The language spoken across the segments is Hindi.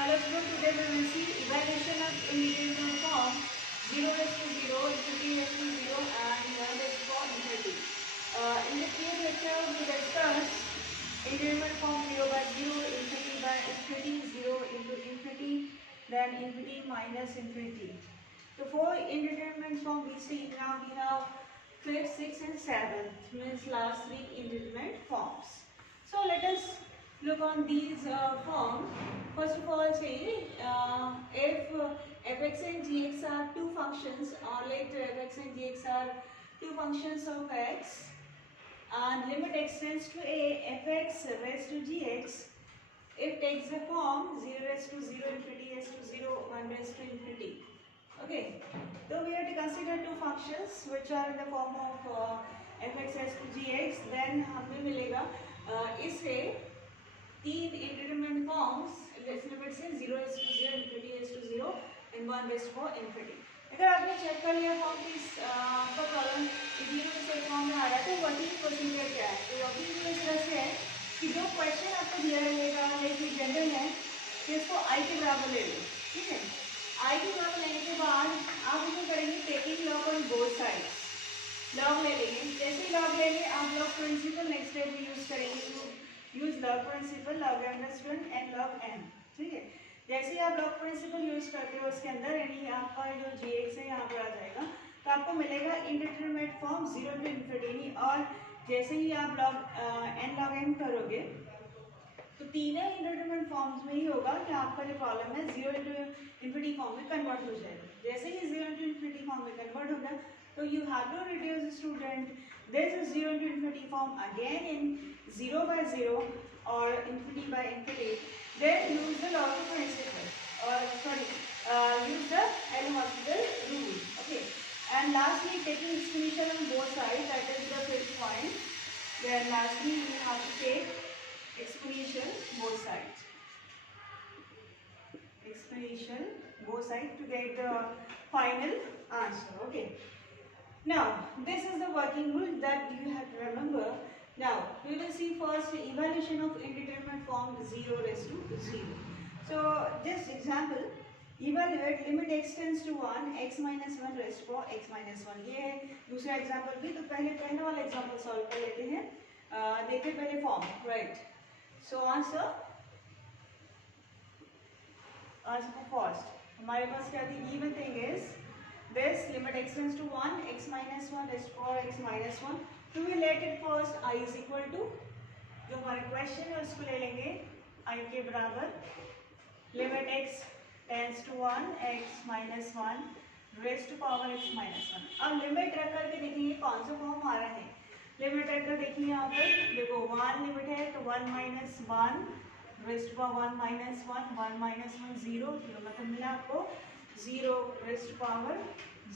Hello students, today we will see evaluation of integral form 0 raised to 0, infinity raised to 0 and 1 raised to infinity. In the previous lecture we discussed integral form 0 by 0, infinity by infinity, 0 into infinity, then infinity minus infinity. So for indeterminate form we see now we have 5th, 6th and 7th means last 3 indeterminate forms. So let us look on these forms. First of all, say if fx and gx are two functions, or let fx and gx are two functions of x, and limit x tends to a, fx raised to gx, it takes the form 0 raised to 0, infinity raised to 0, 1 raised to infinity. Okay, so we have to consider two functions which are in the form of fx raised to gx. Then हमें मिलेगा इससे तीन इंडिटरमिनेट फॉर्म्स, लिमिट से 0 raised to 0, infinity raised to 0 and 1 raised to infinity. अगर आपने चेक कर लिया फॉर्म की आपका प्रॉब्लम इजीली से फॉर्म में आ रहा है तो वर्किंग प्रोसीजर क्या है? तो वर्किंग इस तरह से है कि जो क्वेश्चन आपको दिया रहेगा लेकिन जनरल है कि इसको आई के बराबर ले लो, ठीक है। आई के बराबर लेने के बाद आप उसको करेंगे taking log on both sides, log ले लेंगे। जैसे ही लॉग लेंगे आप लॉग प्रिंसिपल नेक्स्ट स्टेप में यूज करेंगे, use log principle, log M student and log N, ठीक है। जैसे ही आप लॉग प्रिंसिपल यूज करते हो उसके अंदर यानी आपका जो gx है यहाँ पर आ जाएगा तो आपको मिलेगा इंडिटरमिनेट फॉर्म 0 टू इन्फिनिटी। और जैसे ही आप लॉग एन लॉग एन करोगे तो तीनों इंडिटरमिनेट फॉर्म्स में ही होगा कि आपका जो प्रॉब्लम है 0 टू इन्फिनिटी फॉर्म में कन्वर्ट हो जाएगा। जैसे ही 0 टू इन्फिनिटी फॉर्म में कन्वर्ट होगा तो you have to reduce student this is 0 to infinity form again in 0 by 0 or infinity by infinity, then use the log principle or use the L'Hospital rule, okay. And lastly taking exponential on both sides, that is the fifth point, then lastly we have to take exponential both sides, exponential both sides to get the final answer, okay. Now, this is the working rule that you have to remember. Now, we will see first evaluation of indeterminate form 0 raised to 0. So, this example, evaluate limit x tends to 1, x minus 1 raised to x minus 1. ये है दूसरा example भी, तो पहले वाला example solve कर लेते हैं। देखते पहले form, right? So, answer for first, हमारे पास क्या थी? Given thing is this limit x tends to 1, x minus 1 raised to x minus 1. तो we let it first I is equal to जो हमारे क्वेश्चन है उसको ले लेंगे I के बराबर limit x tends to 1, x minus 1 raised to power x minus 1. अब लिमिट रख करके देखेंगे कौन सा फॉर्म आ रहा है। लिमिट रख कर देखिए यहाँ पर देखो 1 लिमिट है तो 1 minus 1 raised to power 1 minus 1, 1 minus 1 0, मतलब मिला आपको 0 raised to power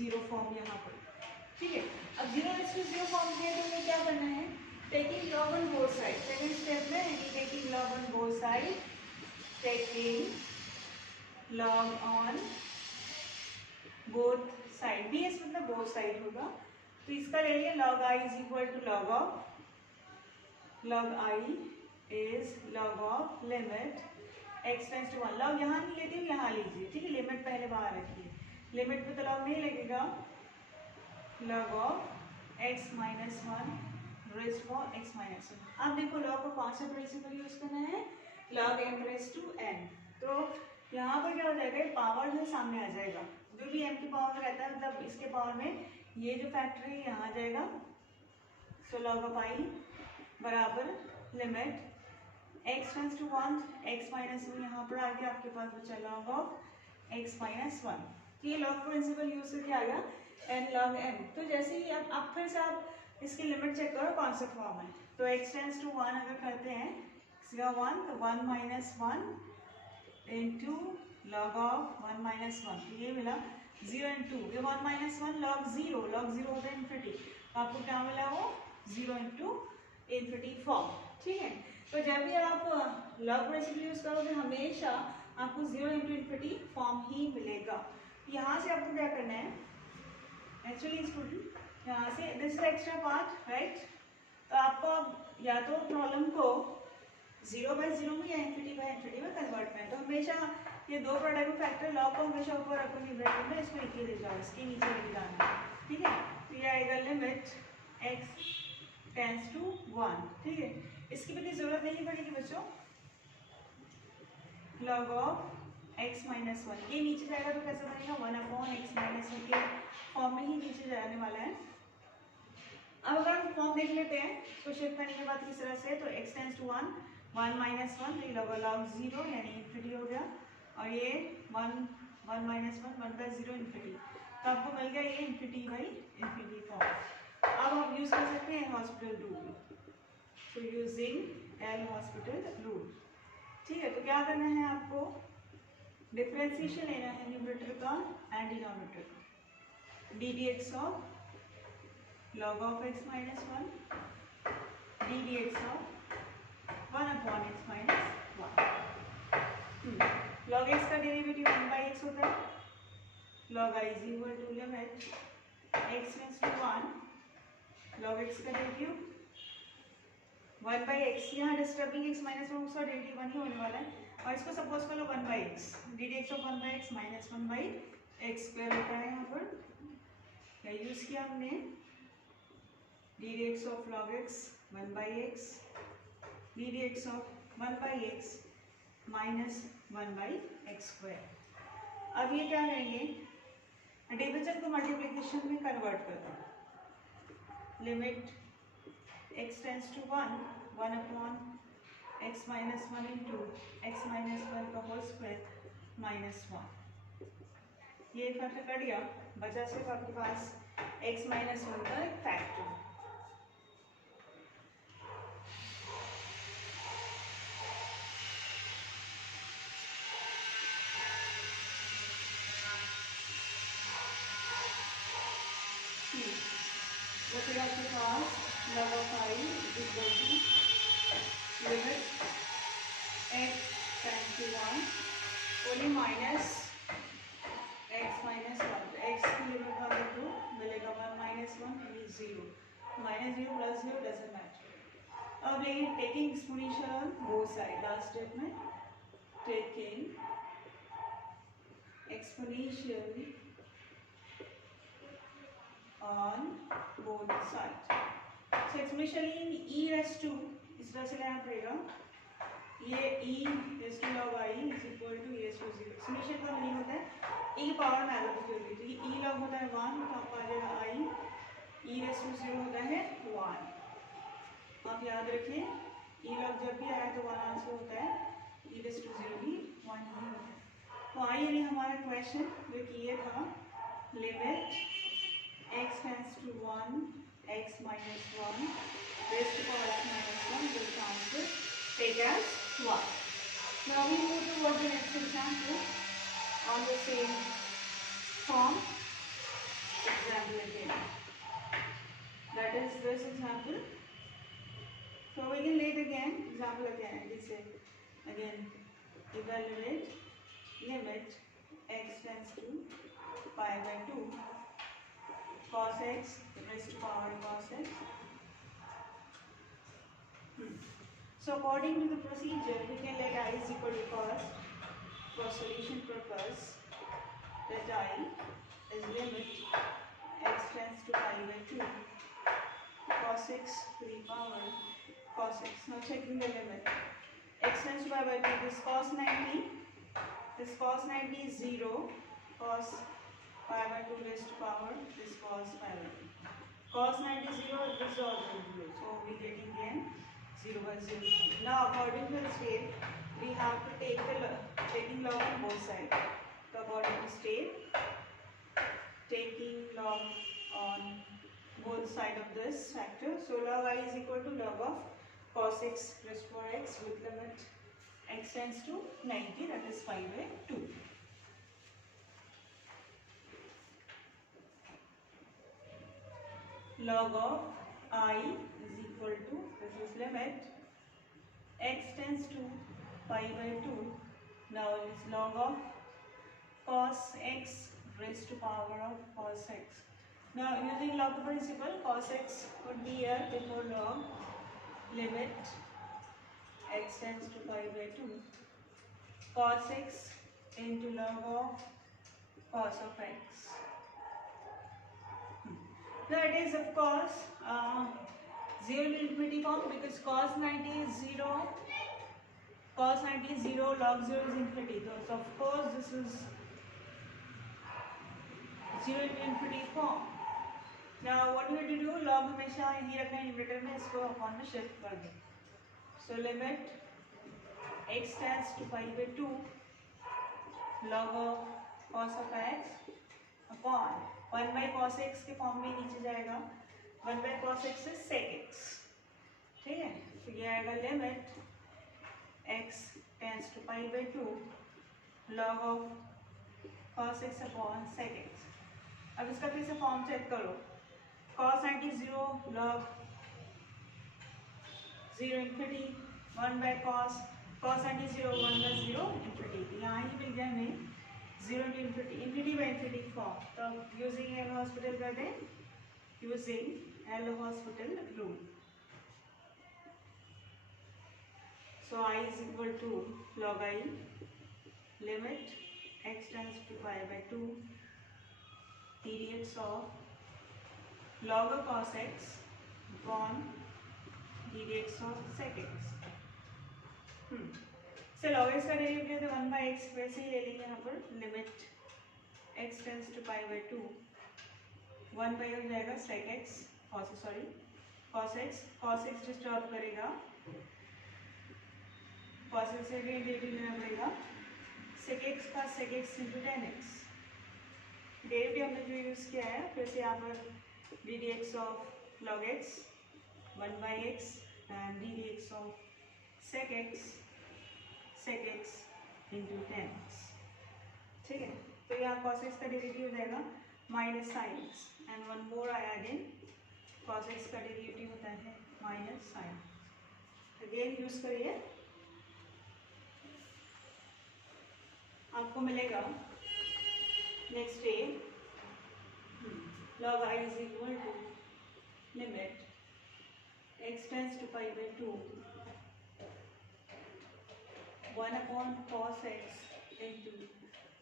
0 फॉर्म यहाँ पर, ठीक है। अब 0 raised to 0 फॉर्म है तो हमें क्या करना है? Taking log on both side, second step में taking log on both side, taking log on both side, BS मतलब बोथ साइड होगा तो इसका ले लिया log I is equal to log of, log I is log of limit x tends to 1, log यहाँ नहीं लेती हूँ यहाँ लीजिए, ठीक है। लिमिट पहले बाहर रखिए, लिमिट पे तो लॉग नहीं लगेगा, log of x minus 1 rest for x minus 1। अब देखो लॉग को कौन सा प्रिंसिपल यूज करना है? Log m raised to n। तो यहाँ पर क्या हो जाएगा? पावर जो सामने आ जाएगा, जो भी m की पावर में रहता है मतलब इसके पावर में ये जो फैक्टर है यहाँ आ जाएगा। सो लॉग ऑफ i बराबर limit x tends to 1, x minus 1 यहाँ पर आ गया, आपके पास बचा लॉग ऑफ x माइनस 1। ये लॉग प्रिंसिपल यूज करके आ गया n लॉग m। तो जैसे ही अब फिर से आप इसकी लिमिट चेक करो कौन सा फॉर्म है। तो x टेंड्स टू 1 अगर करते हैं इसका 1 तो 1 minus 1 into log of 1 minus 1, तो ये मिला 0 इंटू ये 1 माइनस 1 लॉग 0, लॉग 0 होता है इन्फिनिटी, आपको क्या मिला वो 0 इंटू इन्फिनिटी फॉर्म, ठीक है। तो जब भी आप लॉग प्रिंसिपल यूज करोगे हमेशा आपको 0 इंटू इन्फिनिटी फॉर्म ही मिलेगा। यहाँ से आपको क्या करना है एक्चुअली स्टूडेंट, यहाँ से this is extra part, right. तो आपको या तो प्रॉब्लम को 0/0 में या ∞/∞ में कन्वर्टमेंट। तो हमेशा ये दो प्रोडक्ट फैक्टर लॉग को हमेशा ऊपर रखो न्यूमरेटर में, इसको नीचे ले जाओ, इसके नीचे ले जाना है, ठीक है। तो ये आएगा लिमिट x टेंड्स टू 1, ठीक है। इसकी भी जरूरत नहीं पड़ेगी बच्चों, log ऑफ x माइनस 1 ये नीचे जाएगा तो कैसे बनेगा 1/x माइनस 1 के फॉर्म में ही नीचे जाने वाला है। अब अगर हम फॉर्म देख लेते हैं तो शिफ्ट करने के बाद किस तरह से, तो x टेंड्स टू 1 1 माइनस 1 तो log 0 यानी इन्फिनिटी हो गया, और ये 1 माइनस 1 1/0 इन्फिनिटी, तो आपको मिल गया ये इन्फिनिटी फॉर्म। अब आप यूज कर सकते हैं hospital rule, so using L hospital rule, ठीक है। तो क्या करना है आपको, डिफरेंशिएशन लेना है न्यूमरेटर का एंड डिनोमिनेटर का, D D x of log of x minus 1 d dx of 1/x minus 1। log x का डेरिवेटिव 1/x होता है, log I is equal to limit x tends to 1 log x का डेरिवेटिव 1/x, यहाँ डिस्टर्बिंग x माइनस 1 उसका डेरिवेटिव 1 ही होने वाला है, और इसको सपोज कर लो 1/x D D x of 1/x minus 1/x square होता है। यहाँ पर क्या यूज किया हमने, D D x of log x 1/x D D x of 1/x minus 1/x square. अब ये क्या करेंगे, डिवीजन को मल्टीप्लिकेशन में कन्वर्ट कर दो, limit x tends to 1 1/x minus 1 into x minus 1 का होल स्क्वायर माइनस 1। ये फैक्टर कट गया, बचा सिर्फ आपके पास x माइनस 1 का एक फैक्टर। बचेगा आपके पास log of I is equal to limit x tends to 1 only minus x minus 1, x की लिमिट का देखो मिलेगा 1 माइनस 1 यानी 0, माइनस 0 प्लस 0 डजंट मैटर। अब लेकिन taking exponential on both side, last step में taking exponential on both sides, so exponentially in e raised to इस तरह से लेना पड़ेगा, ये e raised to log I is equal to e raised to 0। Exponential का मीनिंग होता है e की पावर में आधा की होगी, तो ये e log होता है 1 तो आपको आ जाएगा I e raised to 0 होता है 1। आप याद रखें e log जब भी आया तो 1 आंसर होता है, e raised to 0 भी 1 ही होता है। तो आई यानी हमारा क्वेश्चन जो कि ये था, limit x tends to 1 x minus 1 raised to power x minus 1 will answer take as 1। Now we move towards the next example on the same form example again, that is this example। So we can late again example again, we say again evaluate limit x tends to pi by 2 cos x raised to power cos x। So according to the procedure, we can let I is equal to cos for solution purpose, let I is limit x tends to pi by 2 cos x to the power cos x। Now checking the limit, x tends to pi by 2, this cos 90, this cos 90 is 0, cos pi by 2 raised to power this cos pi by 2, cos 90 0, this is also 0, so we are getting again 0/0। Now according to the state we have to take the taking log on both sides, so according to state taking log on both side of this factor, so log I is equal to log of cos x raised to power x with limit x tends to 90, that is pi by 2। log of I is equal to, this is limit x tends to pi by 2, now it is log of cos x raised to power of cos x। Now using log principle, cos x would be here before log, limit x tends 2 cos x into log of cos of x. Now it is of course 0 to infinity form because cos 90 is 0, cos 90 is 0, log 0 is infinity. So of course this is 0 to infinity form. Now what we have to do, log हमेशा यही रखना है न्यूमरेटर में, इसको अपॉन में शिफ्ट कर दें. So limit x tends to pi by 2 log of cos of x upon 1 by cos x के फॉर्म में नीचे जाएगा 1 by cos x is sec x. ठीक है, तो ये आएगा limit x tends to pi by 2 log of cos x upon sec x. अब इसका फिर से फॉर्म चेक करो. cos 90 0 log 0 infinity 1 by cos 90 0 1 by 0 infinity. यहाँ ही मिल गया हमें 0 to infinity by infinity form. तो using L'Hospital कर दें, using L'Hospital rule. So I is equal to log I limit x tends to pi by 2 dx of log of cos x upon dx of sec x. So log x का डेरिवेटिव तो 1 by x वैसे ही ले लेंगे यहाँ पर. Limit x tends to pi by 2 1 by हो जाएगा sec x cos x disturb करेगा, cos x से डेरिवेटिव लेना पड़ेगा sec x का sec x into tan x. Derivative हमने जो यूज़ किया है फिर से यहाँ पर ddx of log x 1 by x and ddx of sec x into tan x. ठीक है, तो यहाँ cos x का डेरिवेटिव हो जाएगा minus sine x and one more I add in cos x का डेरिवेटिव होता है माइनस साइन. अगेन यूज करिए, आपको मिलेगा next day log I is equal to limit x tends to pi by 2 1 upon cos x into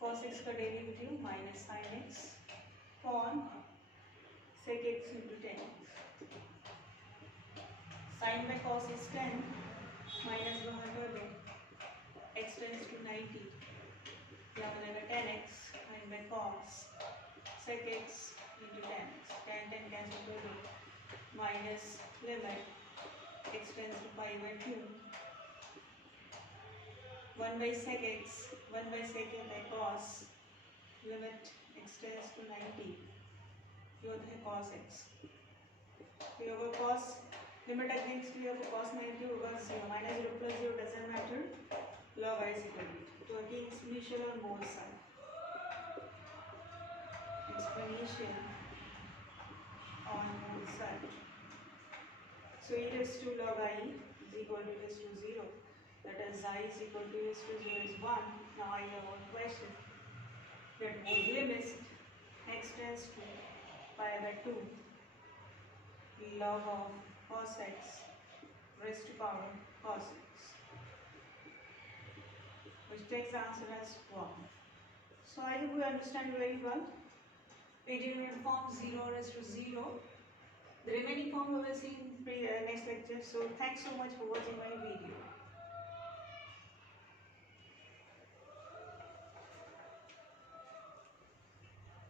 cos x का derivative minus sine x upon sec x into tan x. Sine by cos is 10 minus बाहर कर दो x tends to 90 क्या बनेगा tan x sine by cos sec x into tan x. tan cancel कर दो minus limit x tends to pi by 2 1 by sec x 1 by sec by cos limit x tends to 90 ये होता है cos x. तो होगा cos लिमिट अगेंस्ट के लिए होगा cos 90 होगा 0 minus 0 plus 0 doesn't matter log I is equal to. तो again explanation on both side, explanation on both sides. So e raised to log I is equal to e raised to 0. That is I is equal to e raised to 0 is 1. Now I have one question. That both limits x tends to pi by 2 log of cos x raised to power cos x, which takes the answer as 1. So I hope you understand very well. Integral form 0 raised to 0. The remaining form we will see in next lecture. So thanks so much for watching my video.